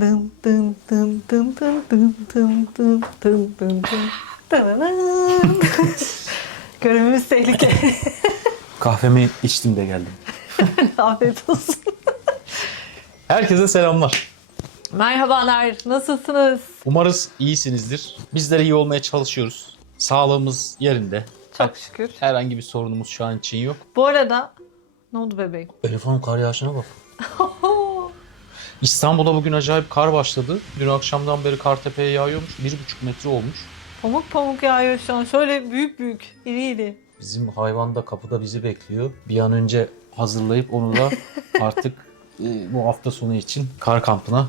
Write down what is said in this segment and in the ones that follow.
Dın dın dın dın dın dın dın dın dın dın dın. Görevimiz tehlikeli. Kahvemi içtim de geldim. Afiyet olsun. Herkese selamlar. Merhabalar, nasılsınız? Umarız iyisinizdir. Bizler iyi olmaya çalışıyoruz. Sağlığımız yerinde. Çok şükür. Herhangi bir sorunumuz şu an için yok. Bu arada ne oldu bebeğim? Hanım kar yağışına bak. İstanbul'da bugün acayip kar başladı. Dün akşamdan beri kar tepeye yağıyormuş. Bir buçuk metre olmuş. pamuk pamuk yağıyor şu an. Şöyle büyük büyük, iri iri. Bizim hayvan da kapıda bizi bekliyor. Bir an önce hazırlayıp onu da artık e, bu hafta sonu için kar kampına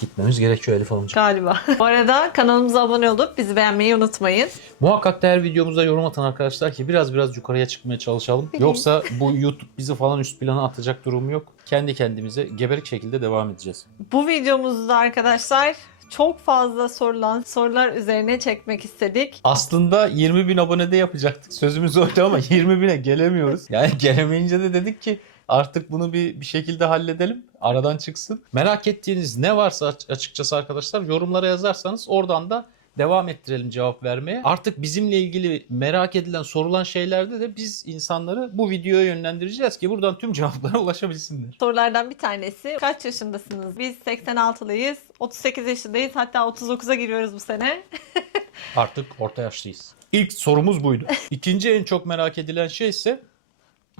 gitmemiz gerekiyor Elif Hanımcığım. Galiba. Bu arada kanalımıza abone olup bizi beğenmeyi unutmayın. Muhakkak da her videomuza yorum atan arkadaşlar ki biraz biraz yukarıya çıkmaya çalışalım. Yoksa bu YouTube bizi falan üst plana atacak durum yok. Kendi kendimize geberik şekilde devam edeceğiz. Bu videomuzda arkadaşlar çok fazla sorulan sorular üzerine çekmek istedik. Aslında 20 bin abonede yapacaktık. Sözümüz oydu ama 20 bine gelemiyoruz. Yani gelemeyince de dedik ki artık bunu bir, bir şekilde halledelim. Aradan çıksın. Merak ettiğiniz ne varsa aç- açıkçası arkadaşlar yorumlara yazarsanız oradan da devam ettirelim cevap vermeye. Artık bizimle ilgili merak edilen, sorulan şeylerde de biz insanları bu videoya yönlendireceğiz ki buradan tüm cevaplara ulaşabilsinler. Sorulardan bir tanesi kaç yaşındasınız? Biz 86'lıyız, 38 yaşındayız hatta 39'a giriyoruz bu sene. Artık orta yaşlıyız. İlk sorumuz buydu. İkinci en çok merak edilen şey ise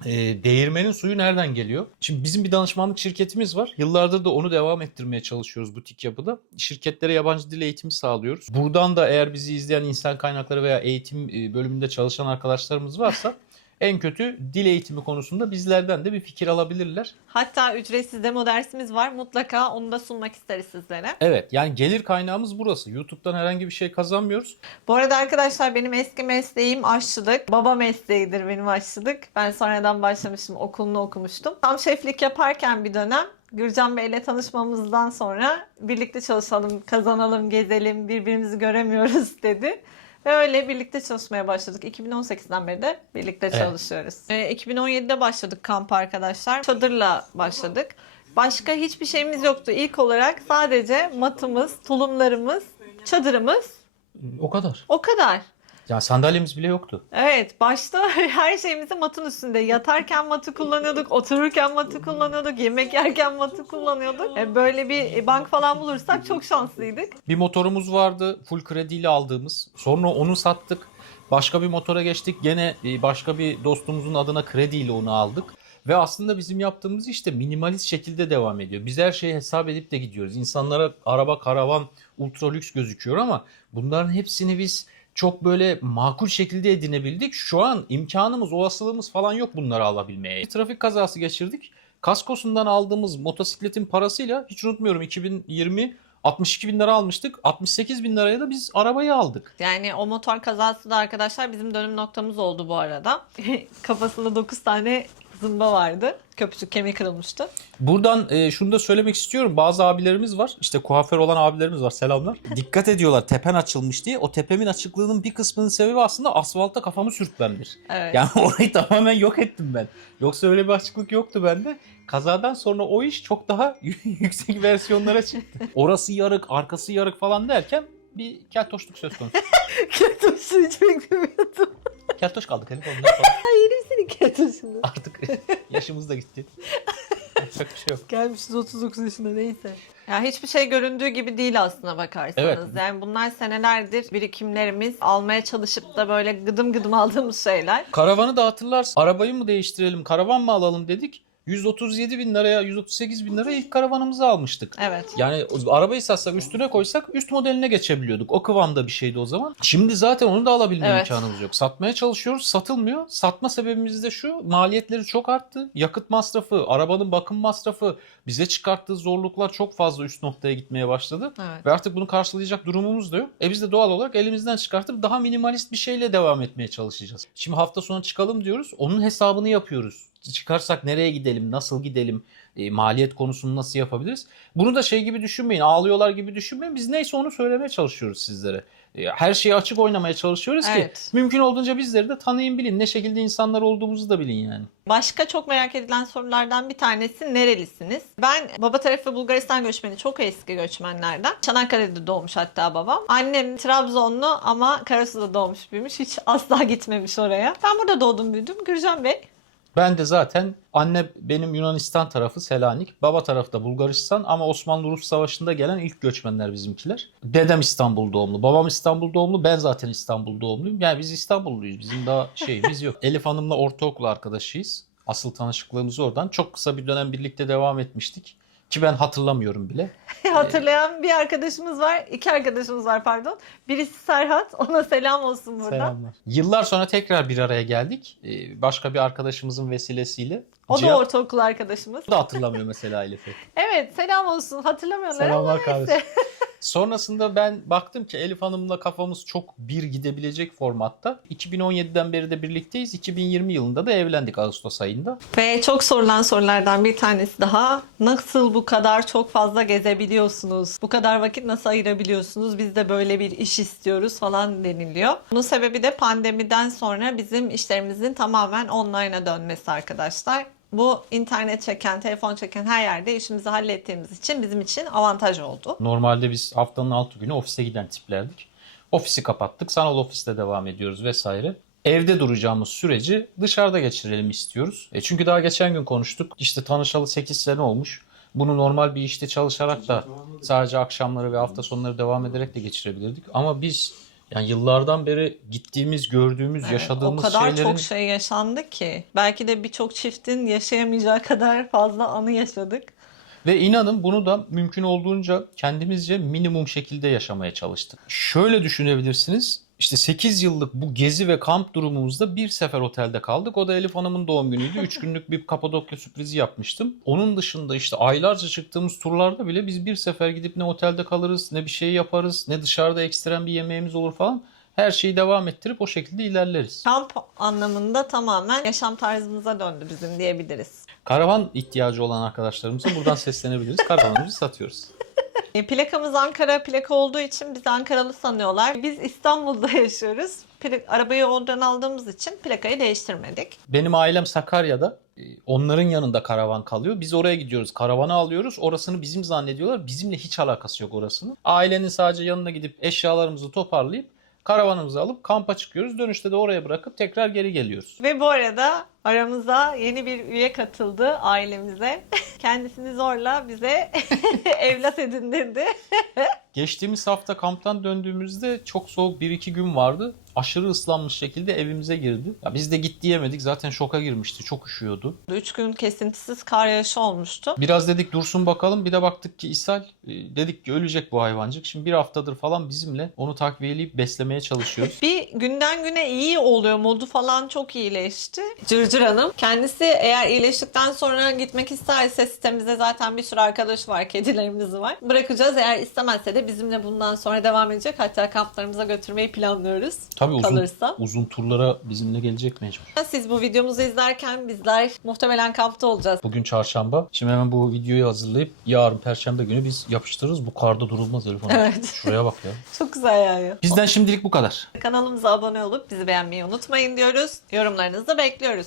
e, değirmenin suyu nereden geliyor? Şimdi bizim bir danışmanlık şirketimiz var. Yıllardır da onu devam ettirmeye çalışıyoruz butik yapıda. Şirketlere yabancı dil eğitimi sağlıyoruz. Buradan da eğer bizi izleyen insan kaynakları veya eğitim e, bölümünde çalışan arkadaşlarımız varsa en kötü dil eğitimi konusunda bizlerden de bir fikir alabilirler. Hatta ücretsiz demo dersimiz var. Mutlaka onu da sunmak isteriz sizlere. Evet yani gelir kaynağımız burası. YouTube'dan herhangi bir şey kazanmıyoruz. Bu arada arkadaşlar benim eski mesleğim aşçılık. Baba mesleğidir benim aşçılık. Ben sonradan başlamıştım, okulunu okumuştum. Tam şeflik yaparken bir dönem Gürcan Bey'le tanışmamızdan sonra birlikte çalışalım, kazanalım, gezelim, birbirimizi göremiyoruz dedi. Ve öyle birlikte çalışmaya başladık. 2018'den beri de birlikte Evet. çalışıyoruz. Ee, 2017'de başladık kamp arkadaşlar. Çadırla başladık. Başka hiçbir şeyimiz yoktu. İlk olarak sadece matımız, tulumlarımız, çadırımız O kadar. o kadar. Yani sandalyemiz bile yoktu. Evet başta her şeyimizi matın üstünde. Yatarken matı kullanıyorduk, otururken matı kullanıyorduk, yemek yerken matı kullanıyorduk. E, Böyle bir bank falan bulursak çok şanslıydık. Bir motorumuz vardı full krediyle aldığımız. Sonra onu sattık. Başka bir motora geçtik. Gene e, başka bir dostumuzun adına krediyle onu aldık. Ve aslında bizim yaptığımız işte minimalist şekilde devam ediyor. Biz her şeyi hesap edip de gidiyoruz. İnsanlara araba, karavan, ultra lüks gözüküyor ama bunların hepsini biz çok böyle makul şekilde edinebildik. Şu an imkanımız, olasılığımız falan yok bunları alabilmeye. Bir trafik kazası geçirdik. Kaskosundan aldığımız motosikletin parasıyla hiç unutmuyorum 2020 62 bin lira almıştık. 68 bin liraya da biz arabayı aldık. Yani o motor kazası da arkadaşlar bizim dönüm noktamız oldu bu arada. Kafasında 9 tane zımba vardı. Köprücük kemiği kırılmıştı. Buradan e, şunu da söylemek istiyorum. Bazı abilerimiz var. İşte kuaför olan abilerimiz var. Selamlar. Dikkat ediyorlar tepen açılmış diye. O tepemin açıklığının bir kısmının sebebi aslında asfalta kafamı sürtmemdir. Evet. Yani orayı tamamen yok ettim ben. Yoksa öyle bir açıklık yoktu bende. Kazadan sonra o iş çok daha yüksek versiyonlara çıktı. Orası yarık, arkası yarık falan derken bir keltoşluk söz konusu. Keltoşu hiç beklemiyordum. Keltoş kaldık Elif ondan sonra. Keltoşunu. Artık yaşımız da gitti. Yapacak bir şey yok. Gelmişiz 39 yaşında neyse. Ya hiçbir şey göründüğü gibi değil aslına bakarsanız. Evet. Yani bunlar senelerdir birikimlerimiz almaya çalışıp da böyle gıdım gıdım aldığımız şeyler. Karavanı da hatırlarsın. Arabayı mı değiştirelim, karavan mı alalım dedik. 137 bin liraya, 138 bin liraya ilk karavanımızı almıştık. Evet. Yani arabayı satsak üstüne koysak üst modeline geçebiliyorduk. O kıvamda bir şeydi o zaman. Şimdi zaten onu da alabilme Evet. imkanımız yok. Satmaya çalışıyoruz, satılmıyor. Satma sebebimiz de şu, maliyetleri çok arttı. Yakıt masrafı, arabanın bakım masrafı, bize çıkarttığı zorluklar çok fazla üst noktaya gitmeye başladı. Evet. Ve artık bunu karşılayacak durumumuz da yok. E biz de doğal olarak elimizden çıkartıp daha minimalist bir şeyle devam etmeye çalışacağız. Şimdi hafta sonu çıkalım diyoruz. Onun hesabını yapıyoruz. Çıkarsak nereye gidelim, nasıl gidelim, e, maliyet konusunu nasıl yapabiliriz? Bunu da şey gibi düşünmeyin, ağlıyorlar gibi düşünmeyin. Biz neyse onu söylemeye çalışıyoruz sizlere. E, Her şeyi açık oynamaya çalışıyoruz Evet. ki mümkün olduğunca bizleri de tanıyın bilin. Ne şekilde insanlar olduğumuzu da bilin yani. Başka çok merak edilen sorulardan bir tanesi nerelisiniz? Ben baba tarafı Bulgaristan göçmeni çok eski göçmenlerden. Çanakkale'de doğmuş hatta babam. Annem Trabzonlu ama Karasu'da doğmuş büyümüş. Hiç asla gitmemiş oraya. Ben burada doğdum büyüdüm. Gürcan Bey. Ben de zaten anne benim Yunanistan tarafı Selanik, baba tarafı da Bulgaristan ama Osmanlı-Rus Savaşı'nda gelen ilk göçmenler bizimkiler. Dedem İstanbul doğumlu, babam İstanbul doğumlu, ben zaten İstanbul doğumluyum. Yani biz İstanbulluyuz. Bizim daha şeyimiz yok. Elif Hanım'la ortaokul arkadaşıyız. Asıl tanışıklığımız oradan. Çok kısa bir dönem birlikte devam etmiştik. Ki ben hatırlamıyorum bile. Hatırlayan bir arkadaşımız var. iki arkadaşımız var pardon. Birisi Serhat. Ona selam olsun buradan. Selamlar. Yıllar sonra tekrar bir araya geldik. Ee, Başka bir arkadaşımızın vesilesiyle. O da Cihan- ortaokul arkadaşımız. O da hatırlamıyor mesela Elif'i. Evet selam olsun. Hatırlamıyorlar ama neyse. kardeşim. Sonrasında ben baktım ki Elif Hanım'la kafamız çok bir gidebilecek formatta. 2017'den beri de birlikteyiz. 2020 yılında da evlendik Ağustos ayında. Ve çok sorulan sorulardan bir tanesi daha. Nasıl bu kadar çok fazla gezebiliyorsunuz? Bu kadar vakit nasıl ayırabiliyorsunuz? Biz de böyle bir iş istiyoruz falan deniliyor. Bunun sebebi de pandemiden sonra bizim işlerimizin tamamen online'a dönmesi arkadaşlar. Bu internet çeken, telefon çeken her yerde işimizi hallettiğimiz için bizim için avantaj oldu. Normalde biz haftanın 6 günü ofise giden tiplerdik. Ofisi kapattık. Sanal ofiste devam ediyoruz vesaire. Evde duracağımız süreci dışarıda geçirelim istiyoruz. E çünkü daha geçen gün konuştuk. İşte tanışalı 8 sene olmuş. Bunu normal bir işte çalışarak da sadece akşamları ve hafta sonları devam ederek de geçirebilirdik. Ama biz yani yıllardan beri gittiğimiz, gördüğümüz, Evet, yaşadığımız o kadar şeylerin çok şey yaşandı ki. Belki de birçok çiftin yaşayamayacağı kadar fazla anı yaşadık. Ve inanın bunu da mümkün olduğunca kendimizce minimum şekilde yaşamaya çalıştık. Şöyle düşünebilirsiniz. İşte 8 yıllık bu gezi ve kamp durumumuzda bir sefer otelde kaldık. O da Elif Hanım'ın doğum günüydü. 3 günlük bir Kapadokya sürprizi yapmıştım. Onun dışında işte aylarca çıktığımız turlarda bile biz bir sefer gidip ne otelde kalırız, ne bir şey yaparız, ne dışarıda ekstrem bir yemeğimiz olur falan. Her şeyi devam ettirip o şekilde ilerleriz. Kamp anlamında tamamen yaşam tarzımıza döndü bizim diyebiliriz. Karavan ihtiyacı olan arkadaşlarımıza buradan seslenebiliriz. Karavanımızı satıyoruz. E, Plakamız Ankara plaka olduğu için bizi Ankaralı sanıyorlar. Biz İstanbul'da yaşıyoruz. Arabayı oradan aldığımız için plakayı değiştirmedik. Benim ailem Sakarya'da. Ee, Onların yanında karavan kalıyor. Biz oraya gidiyoruz. Karavanı alıyoruz. Orasını bizim zannediyorlar. Bizimle hiç alakası yok orasının. Ailenin sadece yanına gidip eşyalarımızı toparlayıp karavanımızı alıp kampa çıkıyoruz. Dönüşte de oraya bırakıp tekrar geri geliyoruz. Ve bu arada aramıza yeni bir üye katıldı ailemize. Kendisini zorla bize evlat edindirdi. Geçtiğimiz hafta kamptan döndüğümüzde çok soğuk 1-2 gün vardı. Aşırı ıslanmış şekilde evimize girdi. Ya biz de git diyemedik. Zaten şoka girmişti. Çok üşüyordu. Üç gün kesintisiz kar yağışı olmuştu. Biraz dedik dursun bakalım. Bir de baktık ki ishal. E, Dedik ki ölecek bu hayvancık. Şimdi bir haftadır falan bizimle onu takviyeleyip beslemeye çalışıyoruz. Bir günden güne iyi oluyor. Modu falan çok iyileşti. Cırcır Hanım. Kendisi eğer iyileştikten sonra gitmek isterse sitemizde zaten bir sürü arkadaş var. Kedilerimiz var. Bırakacağız. Eğer istemezse de bizimle bundan sonra devam edecek. Hatta kamplarımıza götürmeyi planlıyoruz. Tabii uzun, Kalırsa. uzun turlara bizimle gelecek mecbur. Siz bu videomuzu izlerken bizler muhtemelen kampta olacağız. Bugün çarşamba. Şimdi hemen bu videoyu hazırlayıp yarın perşembe günü biz yapıştırırız. Bu karda durulmaz Elif Hanım. Evet. Şuraya bak ya. Çok güzel yani. Bizden şimdilik bu kadar. Kanalımıza abone olup bizi beğenmeyi unutmayın diyoruz. Yorumlarınızı da bekliyoruz.